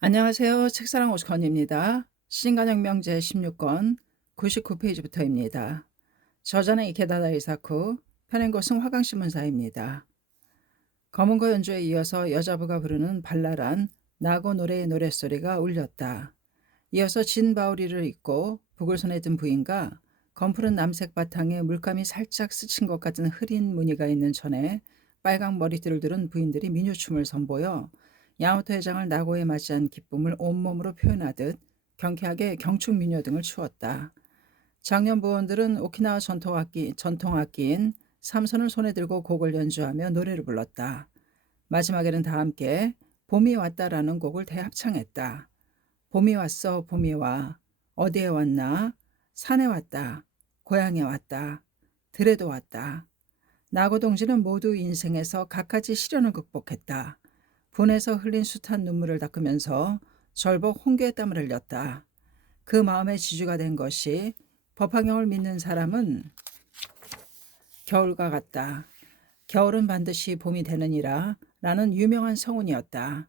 안녕하세요. 책사랑 오스건입니다. 신간혁명 제16권 99페이지부터입니다. 저자는 이케다다 이사쿠, 펴낸 것은 화강신문사입니다. 검은거 연주에 이어서 여자부가 부르는 발랄한 나고 노래의 노랫소리가 울렸다. 이어서 진 바우리를 입고 북을 손에 든 부인과 검푸른 남색 바탕에 물감이 살짝 스친 것 같은 흐린 무늬가 있는 천에 빨강 머리띠를 두른 부인들이 민요춤을 선보여 야마토 회장을 나고에 맞이한 기쁨을 온몸으로 표현하듯 경쾌하게 경축 민요 등을 추었다. 장년 부원들은 오키나와 전통악기인 삼선을 손에 들고 곡을 연주하며 노래를 불렀다. 마지막에는 다 함께 봄이 왔다라는 곡을 대합창했다. 봄이 왔어, 봄이 와. 어디에 왔나? 산에 왔다. 고향에 왔다. 들에도 왔다. 나고 동지는 모두 인생에서 갖가지 시련을 극복했다. 분에서 흘린 숱한 눈물을 닦으면서 절복 홍교의 땀을 흘렸다. 그 마음의 지주가 된 것이 법화경을 믿는 사람은 겨울과 같다. 겨울은 반드시 봄이 되느니라 라는 유명한 성운이었다.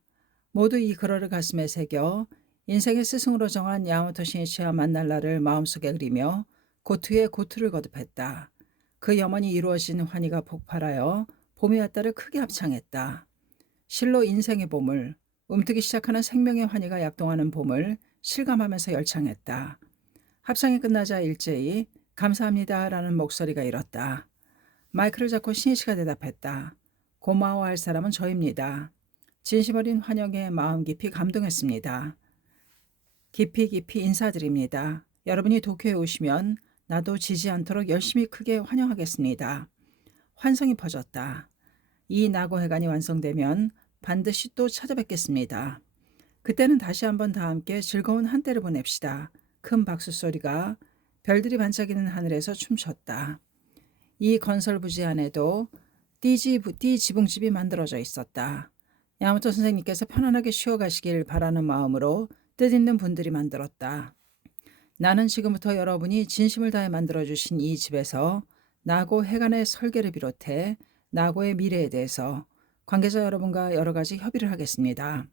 모두 이 글어를 가슴에 새겨 인생의 스승으로 정한 야마토 신이치와 만날 날을 마음속에 그리며 고투에 고투를 거듭했다. 그 염원이 이루어진 환희가 폭발하여 봄이 왔다를 크게 합창했다. 실로 인생의 봄을, 움트기 시작하는 생명의 환희가 약동하는 봄을 실감하면서 열창했다. 합창이 끝나자 일제히 감사합니다라는 목소리가 일었다. 마이크를 잡고 신이치가 대답했다. 고마워할 사람은 저입니다. 진심 어린 환영에 마음 깊이 감동했습니다. 깊이 깊이 인사드립니다. 여러분이 도쿄에 오시면 나도 지지 않도록 열심히 크게 환영하겠습니다. 환성이 퍼졌다. 이 나고회관이 완성되면 반드시 또 찾아뵙겠습니다. 그때는 다시 한번 다 함께 즐거운 한때를 보냅시다. 큰 박수 소리가 별들이 반짝이는 하늘에서 춤췄다. 이 건설 부지 안에도 띠지붕집이 만들어져 있었다. 야마토 선생님께서 편안하게 쉬어가시길 바라는 마음으로 뜻있는 분들이 만들었다. 나는 지금부터 여러분이 진심을 다해 만들어주신 이 집에서 나고 해관의 설계를 비롯해 나고의 미래에 대해서 관계자 여러분과 여러 가지 협의를 하겠습니다.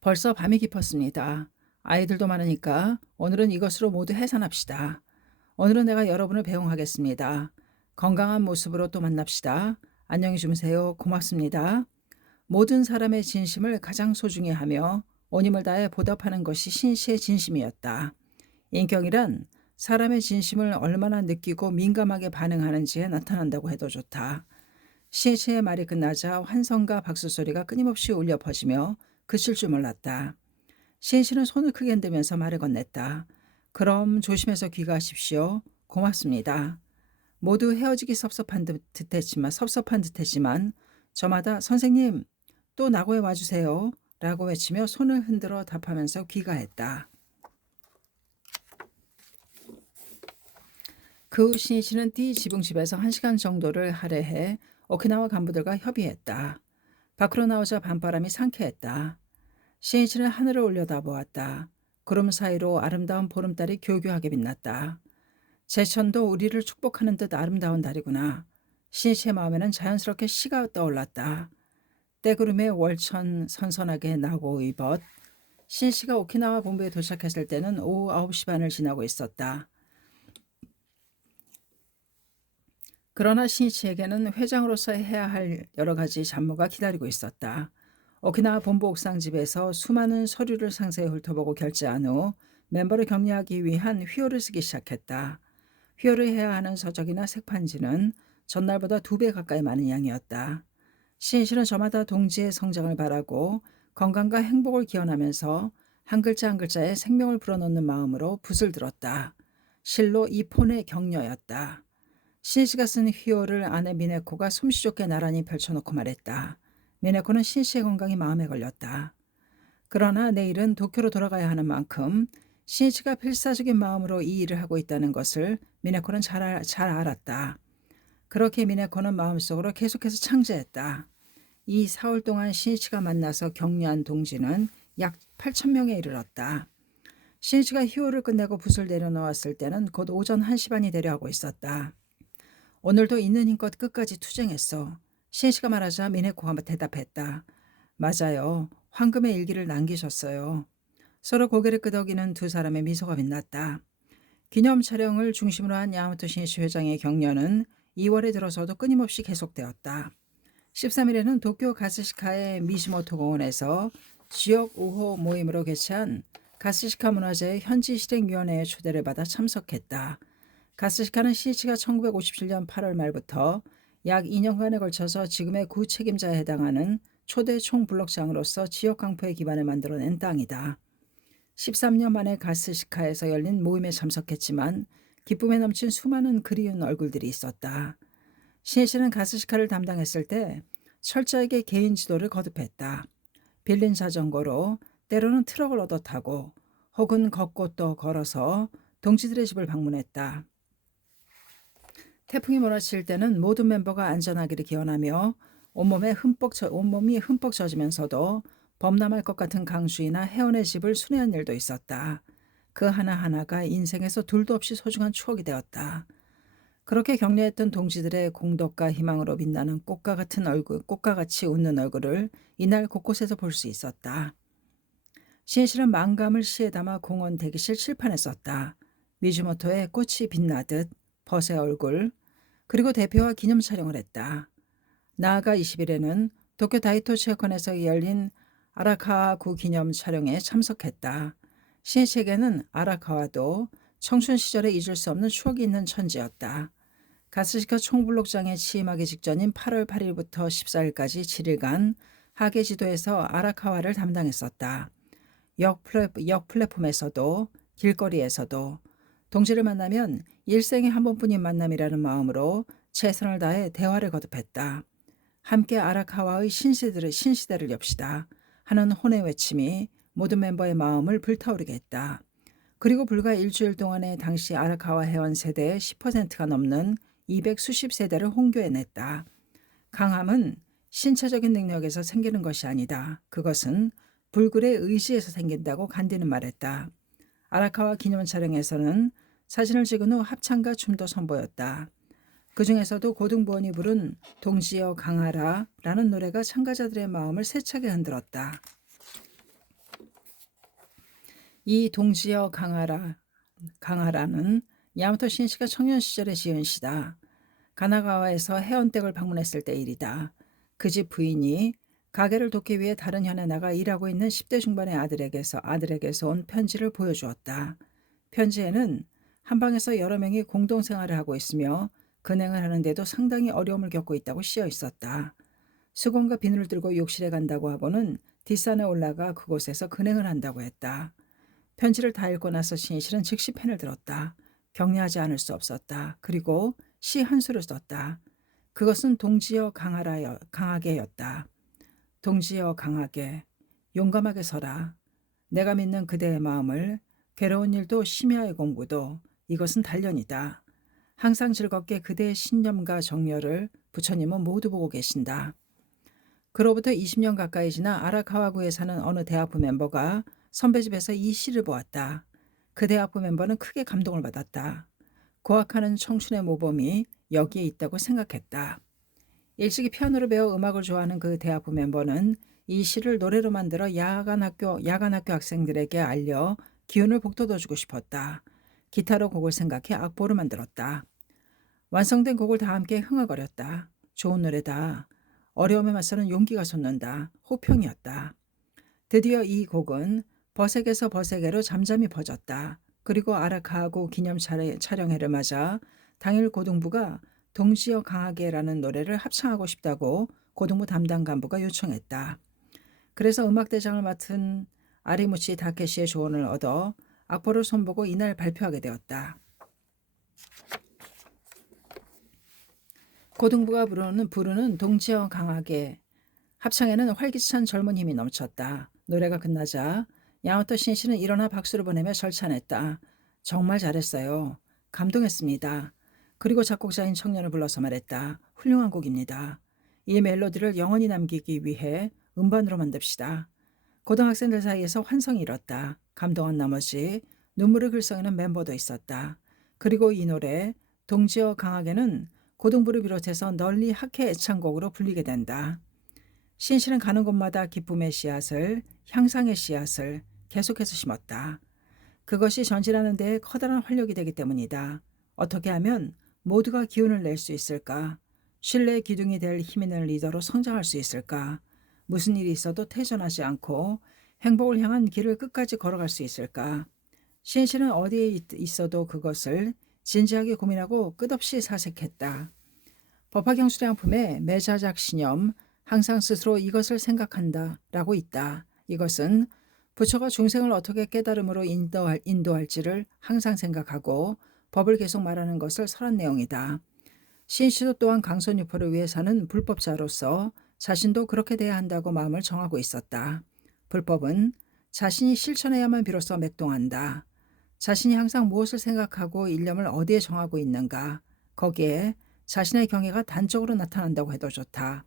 벌써 밤이 깊었습니다. 아이들도 많으니까 오늘은 이것으로 모두 해산합시다. 오늘은 내가 여러분을 배웅하겠습니다. 건강한 모습으로 또 만납시다. 안녕히 주무세요. 고맙습니다. 모든 사람의 진심을 가장 소중히 하며 온 힘을 다해 보답하는 것이 신시의 진심이었다. 인격이란 사람의 진심을 얼마나 느끼고 민감하게 반응하는지에 나타난다고 해도 좋다. 신시의 말이 끝나자 환성과 박수 소리가 끊임없이 울려 퍼지며 그칠 줄 몰랐다. 신시는 손을 크게 흔들면서 말을 건넸다. 그럼 조심해서 귀가하십시오. 고맙습니다. 모두 헤어지기 섭섭한 듯했지만 저마다 선생님 또 나고에 와주세요 라고 외치며 손을 흔들어 답하면서 귀가했다. 그 후 신이치는 띠 지붕집에서 1시간 정도를 할애해 오키나와 간부들과 협의했다. 밖으로 나오자 밤바람이 상쾌했다. 신이치는 하늘을 올려다보았다. 구름 사이로 아름다운 보름달이 교교하게 빛났다. 제천도 우리를 축복하는 듯 아름다운 달이구나. 신이치의 마음에는 자연스럽게 시가 떠올랐다. 때구름에 월천 선선하게 나고 입었. 신이치가 오키나와 본부에 도착했을 때는 오후 9시 반을 지나고 있었다. 그러나 신이치에게는 회장으로서 해야 할 여러 가지 잡무가 기다리고 있었다. 오키나와 본부 옥상집에서 수많은 서류를 상세히 훑어보고 결제한 후 멤버를 격려하기 위한 휘호를 쓰기 시작했다. 휘호를 해야 하는 서적이나 색판지는 전날보다 2배 가까이 많은 양이었다. 신이치는 저마다 동지의 성장을 바라고 건강과 행복을 기원하면서 한 글자 한 글자에 생명을 불어넣는 마음으로 붓을 들었다. 실로 이 폰의 격려였다. 신이치가 쓴 휘호를 아내 미네코가 솜씨 좋게 나란히 펼쳐놓고 말했다. 미네코는 신이치의 건강이 마음에 걸렸다. 그러나 내일은 도쿄로 돌아가야 하는 만큼 신이치가 필사적인 마음으로 이 일을 하고 있다는 것을 미네코는 잘 알았다. 그렇게 미네코는 마음속으로 계속해서 창제했다. 이 사흘 동안 신이치가 만나서 격려한 동지는 약 8,000명에 이르렀다. 신이치가 휘호를 끝내고 붓을 내려놓았을 때는 곧 오전 1시 반이 되려 하고 있었다. 오늘도 있는 힘껏 끝까지 투쟁했어. 신이치가 말하자 미네코가 대답했다. 맞아요. 황금의 일기를 남기셨어요. 서로 고개를 끄덕이는 두 사람의 미소가 빛났다. 기념 촬영을 중심으로 한 야마토 신이시 회장의 격려는 2월에 들어서도 끊임없이 계속되었다. 13일에는 도쿄 가스시카의 미시모토 공원에서 지역 우호 모임으로 개최한 가스시카 문화재 현지 실행위원회의 초대를 받아 참석했다. 가스시카는 시치가 1957년 8월 말부터 약 2년간에 걸쳐서 지금의 구 책임자에 해당하는 초대 총블록장으로서 지역 강포의 기반을 만들어낸 땅이다. 13년 만에 가스시카에서 열린 모임에 참석했지만 기쁨에 넘친 수많은 그리운 얼굴들이 있었다. 신혜 씨는 가스시카를 담당했을 때 철저하게 개인 지도를 거듭했다. 빌린 자전거로 때로는 트럭을 얻어 타고 혹은 걷고 또 걸어서 동지들의 집을 방문했다. 태풍이 몰아칠 때는 모든 멤버가 안전하기를 기원하며 온몸이 흠뻑 젖으면서도 범람할 것 같은 강수이나 혜원의 집을 순회한 일도 있었다. 그 하나하나가 인생에서 둘도 없이 소중한 추억이 되었다. 그렇게 격려했던 동지들의 공덕과 희망으로 빛나는 꽃과 같은 얼굴, 꽃과 같이 웃는 얼굴을 이날 곳곳에서 볼 수 있었다. 신실은 망감을 시에 담아 공원 대기실 칠판에 썼다. 미즈모토의 꽃이 빛나듯 벗의 얼굴, 그리고 대표와 기념 촬영을 했다. 나아가 20일에는 도쿄 다이토 체육관에서 열린 아라카와구 기념 촬영에 참석했다. 신희책에는 아라카와도 청춘 시절에 잊을 수 없는 추억이 있는 천지였다. 가스시카 총블록장에 취임하기 직전인 8월 8일부터 14일까지 7일간 하계지도에서 아라카와를 담당했었다. 역 플랫폼에서도 길거리에서도 동지를 만나면 일생에 한 번뿐인 만남이라는 마음으로 최선을 다해 대화를 거듭했다. 함께 아라카와의 신시대를 엽시다 하는 혼의 외침이 모든 멤버의 마음을 불타오르게 했다. 그리고 불과 일주일 동안에 당시 아라카와 회원 세대의 10%가 넘는 200수십 세대를 홍교해냈다. 강함은 신체적인 능력에서 생기는 것이 아니다. 그것은 불굴의 의지에서 생긴다고 간디는 말했다. 아라카와 기념 촬영에서는 사진을 찍은 후 합창과 춤도 선보였다. 그 중에서도 고등부원이 부른 동지여 강하라라는 노래가 참가자들의 마음을 세차게 흔들었다. 이 동지여 강하라는 야마토 신시가 청년 시절에 지은 시다. 가나가와에서 해원댁을 방문했을 때 일이다. 그 집 부인이 가게를 돕기 위해 다른 현에 나가 일하고 있는 10대 중반의 아들에게서 온 편지를 보여주었다. 편지에는 한 방에서 여러 명이 공동생활을 하고 있으며 근행을 하는데도 상당히 어려움을 겪고 있다고 쓰여 있었다. 수건과 비누를 들고 욕실에 간다고 하고는 뒷산에 올라가 그곳에서 근행을 한다고 했다. 편지를 다 읽고 나서 신실은 즉시 펜을 들었다. 격려하지 않을 수 없었다. 그리고 시 한 수를 썼다. 그것은 동지여 강하게였다. 동지여 강하게, 용감하게 서라. 내가 믿는 그대의 마음을, 괴로운 일도 심야의 공부도 이것은 단련이다. 항상 즐겁게 그대의 신념과 정열을 부처님은 모두 보고 계신다. 그로부터 20년 가까이 지나 아라카와구에 사는 어느 대학부 멤버가 선배 집에서 이 시를 보았다. 그 대학부 멤버는 크게 감동을 받았다. 고학하는 청춘의 모범이 여기에 있다고 생각했다. 일찍이 피아노를 배워 음악을 좋아하는 그 대학부 멤버는 이 시를 노래로 만들어 야간학교 학생들에게 알려 기운을 북돋워주고 싶었다. 기타로 곡을 생각해 악보를 만들었다. 완성된 곡을 다 함께 흥얼거렸다. 좋은 노래다. 어려움에 맞서는 용기가 솟는다. 호평이었다. 드디어 이 곡은 버색에서 버색에로 잠잠히 퍼졌다. 그리고 아라카하고 기념 촬영회를 맞아 당일 고등부가 동지여 강하게라는 노래를 합창하고 싶다고 고등부 담당 간부가 요청했다. 그래서 음악대장을 맡은 아리무치 다케시의 조언을 얻어 악보를 손보고 이날 발표하게 되었다. 고등부가 부르는 동지여 강하게 합창에는 활기찬 젊은 힘이 넘쳤다. 노래가 끝나자 야마토 신씨는 일어나 박수를 보내며 절찬했다. 정말 잘했어요. 감동했습니다. 그리고 작곡자인 청년을 불러서 말했다. 훌륭한 곡입니다. 이 멜로디를 영원히 남기기 위해 음반으로 만듭시다. 고등학생들 사이에서 환성이 일었다. 감동한 나머지 눈물을 글썽이는 멤버도 있었다. 그리고 이 노래 동지여 강하게는 고등부를 비롯해서 널리 학회 애창곡으로 불리게 된다. 신실은 가는 곳마다 기쁨의 씨앗을, 향상의 씨앗을 계속해서 심었다. 그것이 전진하는 데에 커다란 활력이 되기 때문이다. 어떻게 하면 모두가 기운을 낼 수 있을까? 신뢰의 기둥이 될 힘 있는 리더로 성장할 수 있을까? 무슨 일이 있어도 퇴전하지 않고 행복을 향한 길을 끝까지 걸어갈 수 있을까? 신실은 어디에 있어도 그것을 진지하게 고민하고 끝없이 사색했다. 법화경수량품의 매자작 신념, 항상 스스로 이것을 생각한다 라고 있다. 이것은 부처가 중생을 어떻게 깨달음으로 인도할지를 항상 생각하고 법을 계속 말하는 것을 설한 내용이다. 신씨도 또한 강선유포를 위해 사는 불법자로서 자신도 그렇게 돼야 한다고 마음을 정하고 있었다. 불법은 자신이 실천해야만 비로소 맥동한다. 자신이 항상 무엇을 생각하고 일념을 어디에 정하고 있는가, 거기에 자신의 경애가 단적으로 나타난다고 해도 좋다.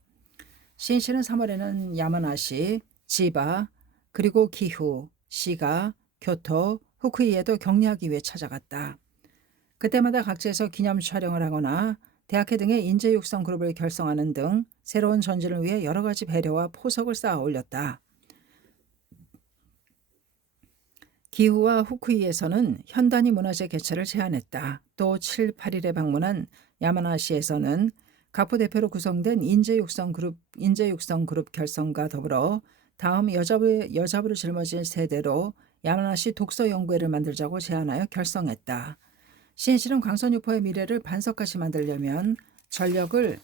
신씨는 3월에는 야마나시, 지바, 그리고 기후, 시가, 교토, 후쿠이에도 격리하기 위해 찾아갔다. 그때마다 각지에서 기념 촬영을 하거나 대학회 등의 인재 육성 그룹을 결성하는 등 새로운 전진을 위해 여러 가지 배려와 포석을 쌓아 올렸다. 기후와 후쿠이에서는 현단위 문화재 개최를 제안했다. 또 7, 8일에 방문한 야마나시에서는 가프 대표로 구성된 인재 육성 그룹 결성과 더불어 다음 여자부로 짊어질 세대로 야마나시 독서 연구회를 만들자고 제안하여 결성했다. 신실은 광선유포의 미래를 반석같이 만들려면 전력을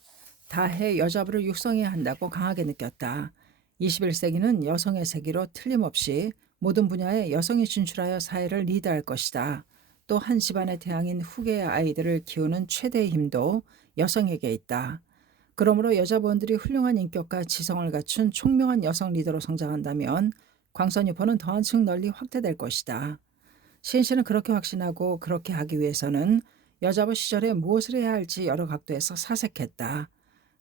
다해 여자부를 육성해야 한다고 강하게 느꼈다. 21세기는 여성의 세기로 틀림없이 모든 분야에 여성이 진출하여 사회를 리드할 것이다. 또 한 집안의 태양인 후계의 아이들을 키우는 최대의 힘도 여성에게 있다. 그러므로 여자부원들이 훌륭한 인격과 지성을 갖춘 총명한 여성 리더로 성장한다면 광선유포는 더 한층 널리 확대될 것이다. 신씨는 그렇게 확신하고 그렇게 하기 위해서는 여자부 시절에 무엇을 해야 할지 여러 각도에서 사색했다.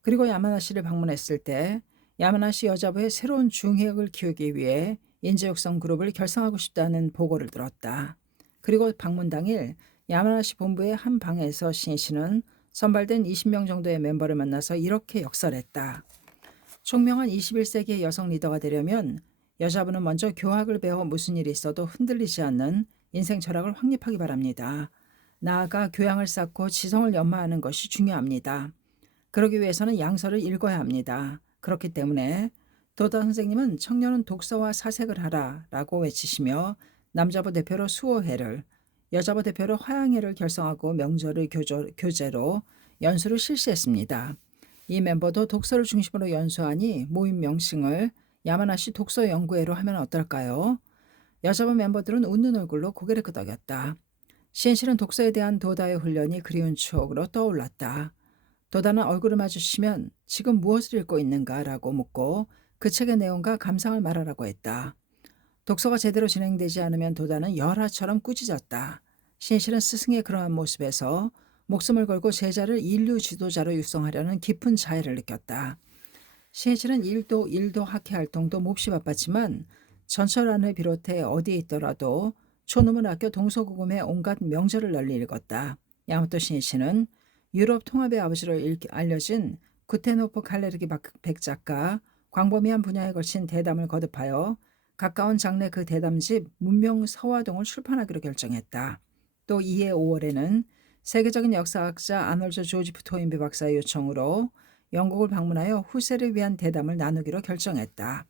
그리고 야마나시를 방문했을 때 야마나시 여자부의 새로운 중핵을 키우기 위해 인재육성 그룹을 결성하고 싶다는 보고를 들었다. 그리고 방문 당일 야마나시 본부의 한 방에서 신씨는 선발된 20명 정도의 멤버를 만나서 이렇게 역설했다. 총명한 21세기의 여성 리더가 되려면 여자분은 먼저 교학을 배워 무슨 일이 있어도 흔들리지 않는 인생 철학을 확립하기 바랍니다. 나아가 교양을 쌓고 지성을 연마하는 것이 중요합니다. 그러기 위해서는 양서를 읽어야 합니다. 그렇기 때문에 도다 선생님은 청년은 독서와 사색을 하라 라고 외치시며 남자부 대표로 수호회를, 여자부 대표로 화양회를 결성하고 명절을 교재로 연수를 실시했습니다. 이 멤버도 독서를 중심으로 연수하니 모임 명칭을 야마나시 독서연구회로 하면 어떨까요? 여자부 멤버들은 웃는 얼굴로 고개를 끄덕였다. 신실은 독서에 대한 도다의 훈련이 그리운 추억으로 떠올랐다. 도다는 얼굴을 마주치면 지금 무엇을 읽고 있는가 라고 묻고 그 책의 내용과 감상을 말하라고 했다. 독서가 제대로 진행되지 않으면 도다는 열화처럼 꾸짖었다. 신실은 스승의 그러한 모습에서 목숨을 걸고 제자를 인류 지도자로 육성하려는 깊은 자애를 느꼈다. 신실은 일도 학회 활동도 몹시 바빴지만 전철안을 비롯해 어디에 있더라도 초놈을 아껴 동서고금의 온갖 명절을 널리 읽었다. 야마토 신시는 유럽 통합의 아버지로 알려진 구텐호프 칼레르기 백작가 광범위한 분야에 걸친 대담을 거듭하여 가까운 장래 그 대담집 문명 서화동을 출판하기로 결정했다. 또 이해 5월에는 세계적인 역사학자 아놀드 조지프 토인비 박사의 요청으로 영국을 방문하여 후세를 위한 대담을 나누기로 결정했다.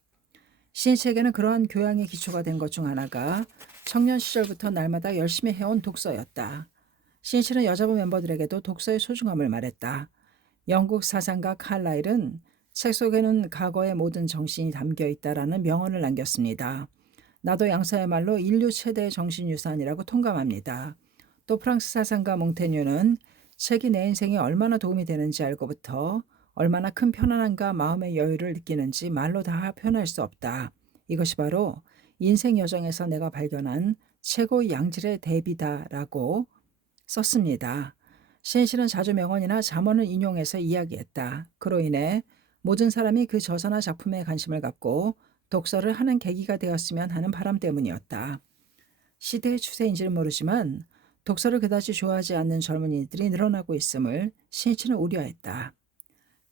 신시에게는 그러한 교양의 기초가 된 것 중 하나가 청년 시절부터 날마다 열심히 해온 독서였다. 신시는 여자부 멤버들에게도 독서의 소중함을 말했다. 영국 사상가 칼라일은 책 속에는 과거의 모든 정신이 담겨 있다라는 명언을 남겼습니다. 나도 양서야말로 인류 최대의 정신유산이라고 통감합니다. 또 프랑스 사상가 몽테뉴는 책이 내 인생에 얼마나 도움이 되는지 알고부터 얼마나 큰 편안함과 마음의 여유를 느끼는지 말로 다 표현할 수 없다. 이것이 바로 인생 여정에서 내가 발견한 최고의 양질의 대비다라고 썼습니다. 신실은 자주 명언이나 잠언을 인용해서 이야기했다. 그로 인해 모든 사람이 그 저서나 작품에 관심을 갖고 독서를 하는 계기가 되었으면 하는 바람 때문이었다. 시대의 추세인지는 모르지만 독서를 그다지 좋아하지 않는 젊은이들이 늘어나고 있음을 신실은 우려했다.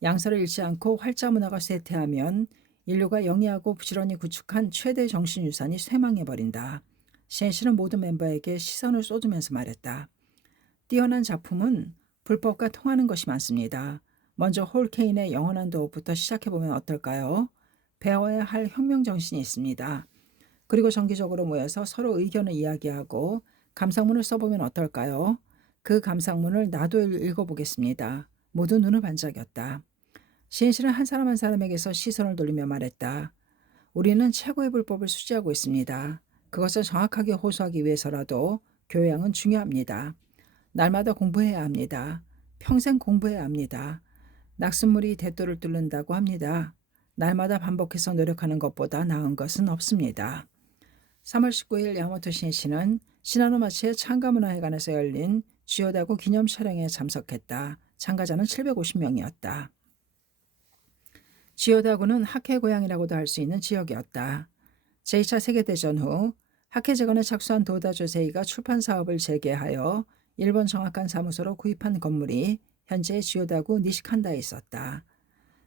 양서를 잃지 않고 활자 문화가 쇠퇴하면 인류가 영위하고 부지런히 구축한 최대 정신유산이 쇠망해버린다. 시엔시는 모든 멤버에게 시선을 쏟으면서 말했다. 뛰어난 작품은 불법과 통하는 것이 많습니다. 먼저 홀케인의 영원한 도읍부터 시작해보면 어떨까요? 배워야 할 혁명 정신이 있습니다. 그리고 정기적으로 모여서 서로 의견을 이야기하고 감상문을 써보면 어떨까요? 그 감상문을 나도 읽어보겠습니다. 모두 눈을 반짝였다. 시인실은 한 사람 한 사람에게서 시선을 돌리며 말했다. 우리는 최고의 불법을 수지하고 있습니다. 그것을 정확하게 호소하기 위해서라도 교양은 중요합니다. 날마다 공부해야 합니다. 평생 공부해야 합니다. 낙숫물이 대도를 뚫는다고 합니다. 날마다 반복해서 노력하는 것보다 나은 것은 없습니다. 3월 19일 야마토 신시는 시나노마치의 창가문화회관에서 열린 주요다구 기념 촬영에 참석했다. 참가자는 750명이었다. 지오다구는 학회 고향이라고도 할 수 있는 지역이었다. 제2차 세계대전 후 학회 재건에 착수한 도다 조세이가 출판 사업을 재개하여 일본 정학관 사무소로 구입한 건물이 현재 지오다구 니시칸다에 있었다.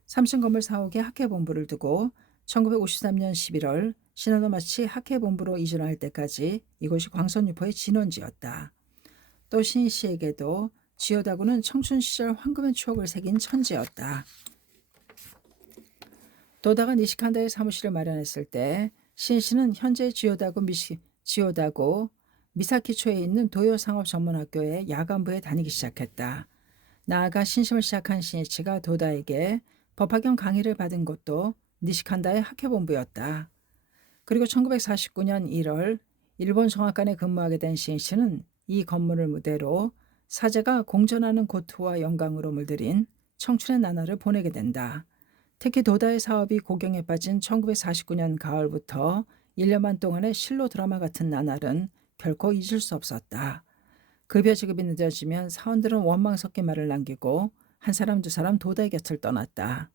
3층 건물 4옥에 학회 본부를 두고 1953년 11월 시나노마치 학회 본부로 이전할 때까지 이곳이 광선유포의 진원지였다. 또 신씨에게도 지오다구는 청춘 시절 황금의 추억을 새긴 천지였다. 도다가 니시칸다의 사무실을 마련했을 때 신씨는 현재 지오다구 미사키초에 있는 도요상업전문학교의 야간부에 다니기 시작했다. 나아가 신심을 시작한 신이치가 도다에게 법학연 강의를 받은 곳도 니시칸다의 학회본부였다. 그리고 1949년 1월 일본 정학관에 근무하게 된 신씨는 이 건물을 무대로 사제가 공전하는 고투와 영광으로 물들인 청춘의 나날을 보내게 된다. 특히 도다의 사업이 고경에 빠진 1949년 가을부터 1년 반 동안의 실로 드라마 같은 나날은 결코 잊을 수 없었다. 급여 지급이 늦어지면 사원들은 원망 섞인 말을 남기고 한 사람 두 사람 도다의 곁을 떠났다.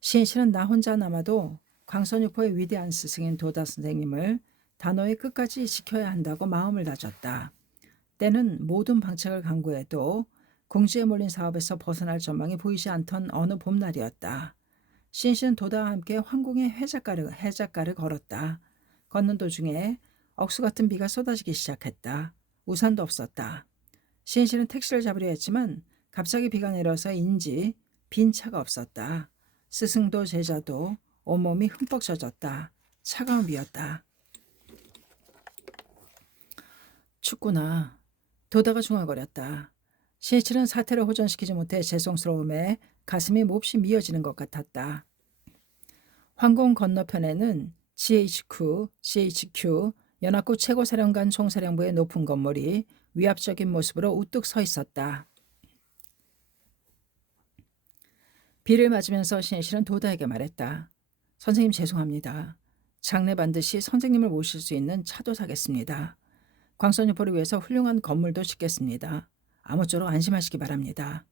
시인씨는 나 혼자 남아도 광선유포의 위대한 스승인 도다 선생님을 단호히 끝까지 지켜야 한다고 마음을 다졌다. 때는 모든 방책을 강구해도 궁지에 몰린 사업에서 벗어날 전망이 보이지 않던 어느 봄날이었다. 신씨는 도다와 함께 황궁의 해작가를 걸었다. 걷는 도중에 억수 같은 비가 쏟아지기 시작했다. 우산도 없었다. 신씨는 택시를 잡으려 했지만 갑자기 비가 내려서인지 빈 차가 없었다. 스승도 제자도 온몸이 흠뻑 젖었다. 차가운 비였다. 춥구나. 도다가 중얼거렸다. 신씨는 사태를 호전시키지 못해 죄송스러움에 가슴이 몹시 미어지는 것 같았다. 황궁 건너편에는 GHQ 연합국 최고사령관 총사령부의 높은 건물이 위압적인 모습으로 우뚝 서 있었다. 비를 맞으면서 신씨는 도다에게 말했다. 선생님 죄송합니다. 장래 반드시 선생님을 모실 수 있는 차도 사겠습니다. 광선유포를 위해서 훌륭한 건물도 짓겠습니다. 아무쪼록 안심하시기 바랍니다.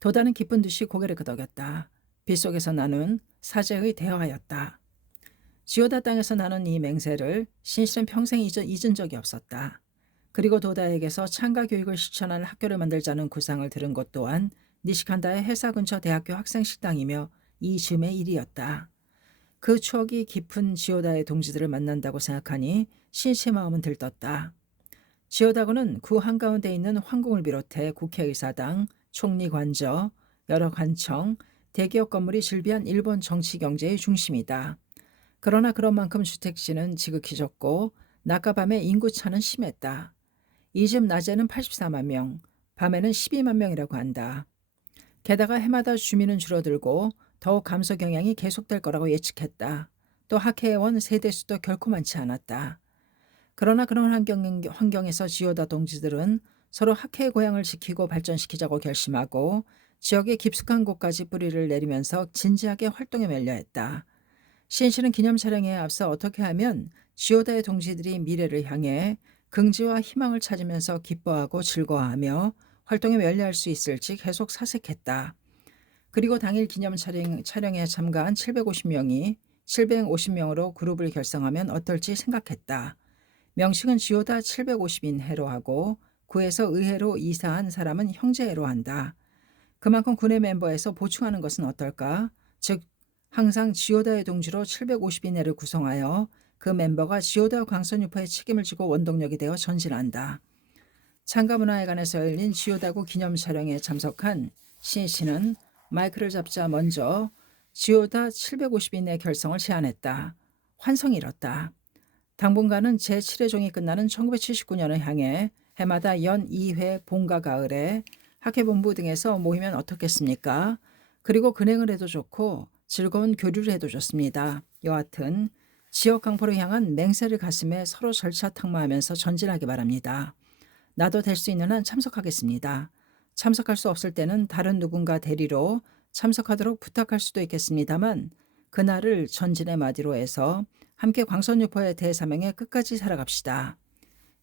도다는 기쁜 듯이 고개를 끄덕였다. 빗속에서 나눈 사제의 대화였다. 지오다 땅에서 나눈 이 맹세를 신씨는 평생 잊은 적이 없었다. 그리고 도다에게서 창가 교육을 실천하는 학교를 만들자는 구상을 들은 것 또한 니시칸다의 회사 근처 대학교 학생 식당이며 이 즈음의 일이었다. 그 추억이 깊은 지오다의 동지들을 만난다고 생각하니 신씨의 마음은 들떴다. 지오다구는 구 한가운데 있는 황궁을 비롯해 국회의사당, 총리관저, 여러 관청, 대기업 건물이 즐비한 일본 정치 경제의 중심이다. 그러나 그런 만큼 주택지는 지극히 적고 낮과 밤의 인구차는 심했다. 이 집 낮에는 84만 명, 밤에는 12만 명이라고 한다. 게다가 해마다 주민은 줄어들고 더욱 감소 경향이 계속될 거라고 예측했다. 또 학회의원 세대수도 결코 많지 않았다. 그러나 그런 환경에서 지오다 동지들은 서로 학회의 고향을 지키고 발전시키자고 결심하고 지역의 깊숙한 곳까지 뿌리를 내리면서 진지하게 활동에 매료했다. 신씨는 기념 촬영에 앞서 어떻게 하면 지오다의 동지들이 미래를 향해 긍지와 희망을 찾으면서 기뻐하고 즐거워하며 활동에 매료할 수 있을지 계속 사색했다. 그리고 당일 기념 촬영에 참가한 750명이 750명으로 그룹을 결성하면 어떨지 생각했다. 명칭은 지오다 750인 해로 하고 구에서 의회로 이사한 사람은 형제해로 한다. 그만큼 군의 멤버에서 보충하는 것은 어떨까? 즉 항상 지오다의 동지로 750 이내를 구성하여 그 멤버가 지오다 광선 유포에 책임을 지고 원동력이 되어 전진한다. 창가문화회관에서 열린 지오다구 기념 촬영에 참석한 신 씨는 마이크를 잡자 먼저 지오다 750 이내 결성을 제안했다. 환성이 일었다. 당분간은 제7회 종이 끝나는 1979년을 향해 해마다 연 2회 봄과 가을에 학회본부 등에서 모이면 어떻겠습니까? 그리고 근행을 해도 좋고 즐거운 교류를 해도 좋습니다. 여하튼 지역 강포를 향한 맹세를 가슴에 서로 절차 탕마하면서 전진하기 바랍니다. 나도 될 수 있는 한 참석하겠습니다. 참석할 수 없을 때는 다른 누군가 대리로 참석하도록 부탁할 수도 있겠습니다만 그날을 전진의 마디로 해서 함께 광선유포의 대사명에 끝까지 살아갑시다.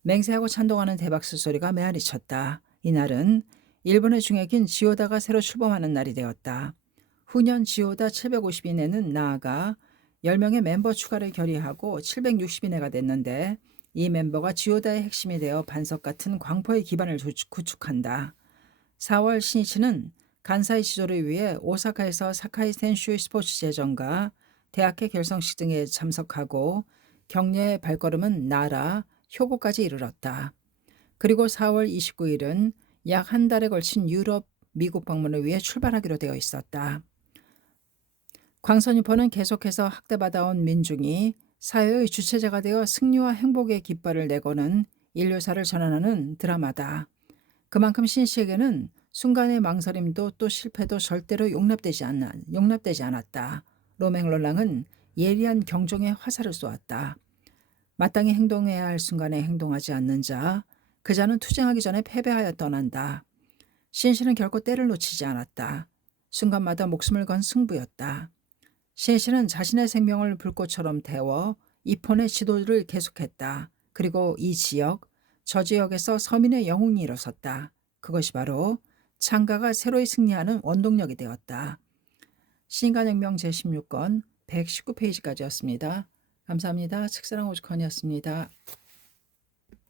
맹세하고 찬동하는 대박수 소리가 메아리 쳤다. 이날은 일본의 중액인 지오다가 새로 출범하는 날이 되었다. 후년 지오다 750인에는 나아가 10명의 멤버 추가를 결의하고 760인회가 됐는데 이 멤버가 지오다의 핵심이 되어 반석 같은 광포의 기반을 구축한다. 4월 신이치는 간사이 지도를 위해 오사카에서 사카이 텐슈 스포츠 제전과 대학회 결성식 등에 참석하고 격려의 발걸음은 나라, 효고까지 이르렀다. 그리고 4월 29일은 약 한 달에 걸친 유럽, 미국 방문을 위해 출발하기로 되어 있었다. 광선유포는 계속해서 학대받아온 민중이 사회의 주체자가 되어 승리와 행복의 깃발을 내거는 인류사를 전환하는 드라마다. 그만큼 신 씨에게는 순간의 망설임도 또 실패도 절대로 용납되지 않았다. 로맹롤랑은 예리한 경종의 화살을 쏘았다. 마땅히 행동해야 할 순간에 행동하지 않는 자, 그 자는 투쟁하기 전에 패배하여 떠난다. 신 씨는 결코 때를 놓치지 않았다. 순간마다 목숨을 건 승부였다. 신 씨는 자신의 생명을 불꽃처럼 태워 이폰의 지도를 계속했다. 그리고 이 지역, 저 지역에서 서민의 영웅이 일어섰다. 그것이 바로 창가가 새로이 승리하는 원동력이 되었다. 신간혁명 제16권 119페이지까지였습니다. 감사합니다. 책사랑 오죽헌이었습니다.